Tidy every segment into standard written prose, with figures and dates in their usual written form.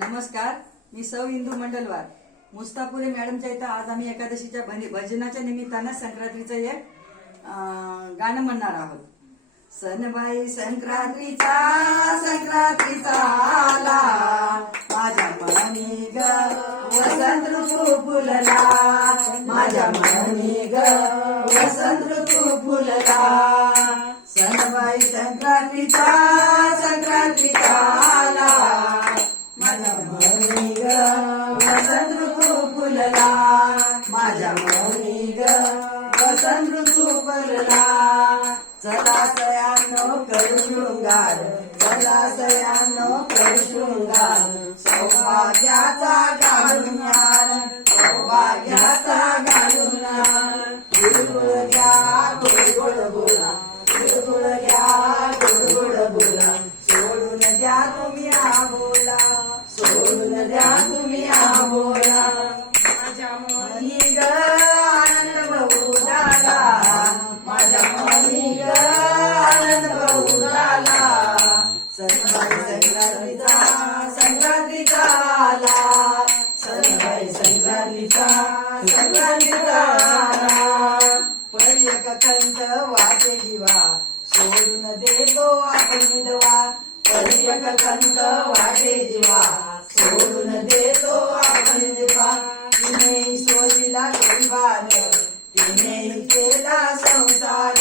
नमस्कार, मी सौ इंदू मंडलवार मुस्तापुरे मॅडमच्या इथं आज आम्ही एकादशीच्या भजनाच्या निमित्तानं संक्रांतीचं एक गाणं म्हणणार आहोत। सणबाई संक्रांतीचा आला, माझ्या मनी ग वसंत ऋतू फुलला, माझ्या मनी ग वसंत ऋतू फुलला। सणबाई संक्रांतीचा आला, माझ्या मनी ग वसंत ऋतू फुलला, माझ्या मनी ग वसंत ऋतू फुलला। चला सयानो करू शृंगार, चला सयानो करू शृंगार, सौभाग्याचा घालून हार, सौभाग्याचा घालून हार। गुळगुळ घ्या गोड बोला, गुळगुळ घ्या गोड बोला, सोडून द्या तुम्ही आबोला, सोडून द्या तुम्ही आबोला। माझ्या मनी ग आनंद भाऊ झाला, माझ्या मनी ग आनंद भाऊ झाला। सणबाई संक्रांतीचा आला, सणबाई संक्रांतीचा आला। पर्यक खंत वाटे जीवा, सोडून देतो आपण विधवा, पर्यक खंत वाटे जीवा, सोडून देतो आपण विधवा। तिने सोशीला गरीबार, तिने केला संसार,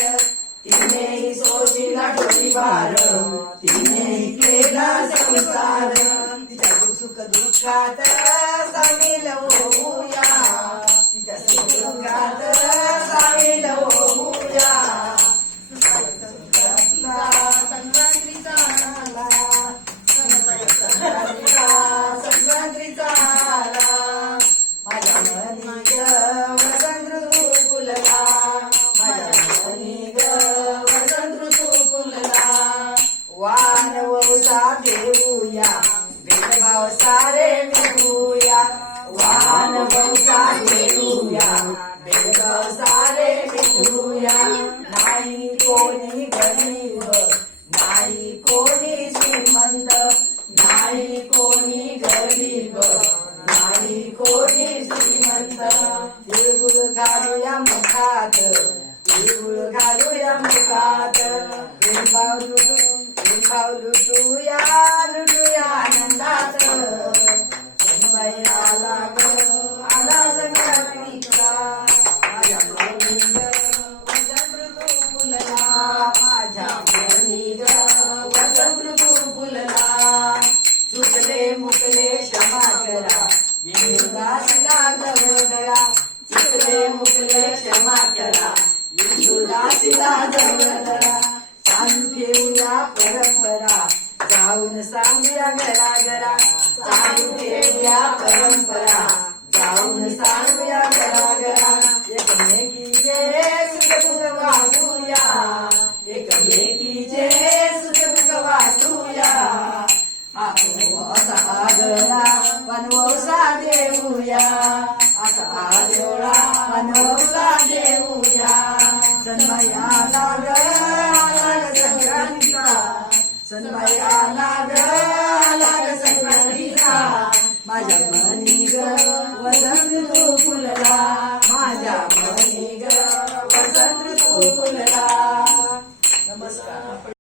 तिने सोशीला गरीबार, तिने केला संसार। तिच्या सुख दुःखात सामील होऊया, तिच्या सुख दुःखात सामील होऊया। संक्रांतीचा आला, माझ्या मनी ग वसंत ऋतू फुलला, माझ्या मनी ग वसंत ऋतू फुलला। वान वौसा देऊया, भेदभाव सारे मिटूया, वान वौसा देऊया, भेदभाव सारे मिटूया। नाही कोणी गरीब, नाही कोणी श्रीमंत, नाही कोणी गरीब, नाही कोणी श्रीमंत। तिळगुळ घालूया मुखात, तिळगुळ घालूया मुखात, प्रेमभाव लुटूया लुटूया आनंदात। सणबाई आला ग आला संक्रांतीचा, माझ्या मनी ग वसंत ऋतू फुलला, माझ्या मनी ग वसंत ऋतू फुलला। चुकले मुकले क्षमा करा, इंदुदासीला जवळ करा, चुकले मुकले क्षमा करा, इंदुदासीला जवळ करा। चालू ठेवूया परंपरा, जाऊन सांगूया घरा घरा, चालू ठेवूया परंपरा, जाऊन सांगूया घरा घरा। एकमेकीचे सुख दुःख वाटूया, एकमेकीचे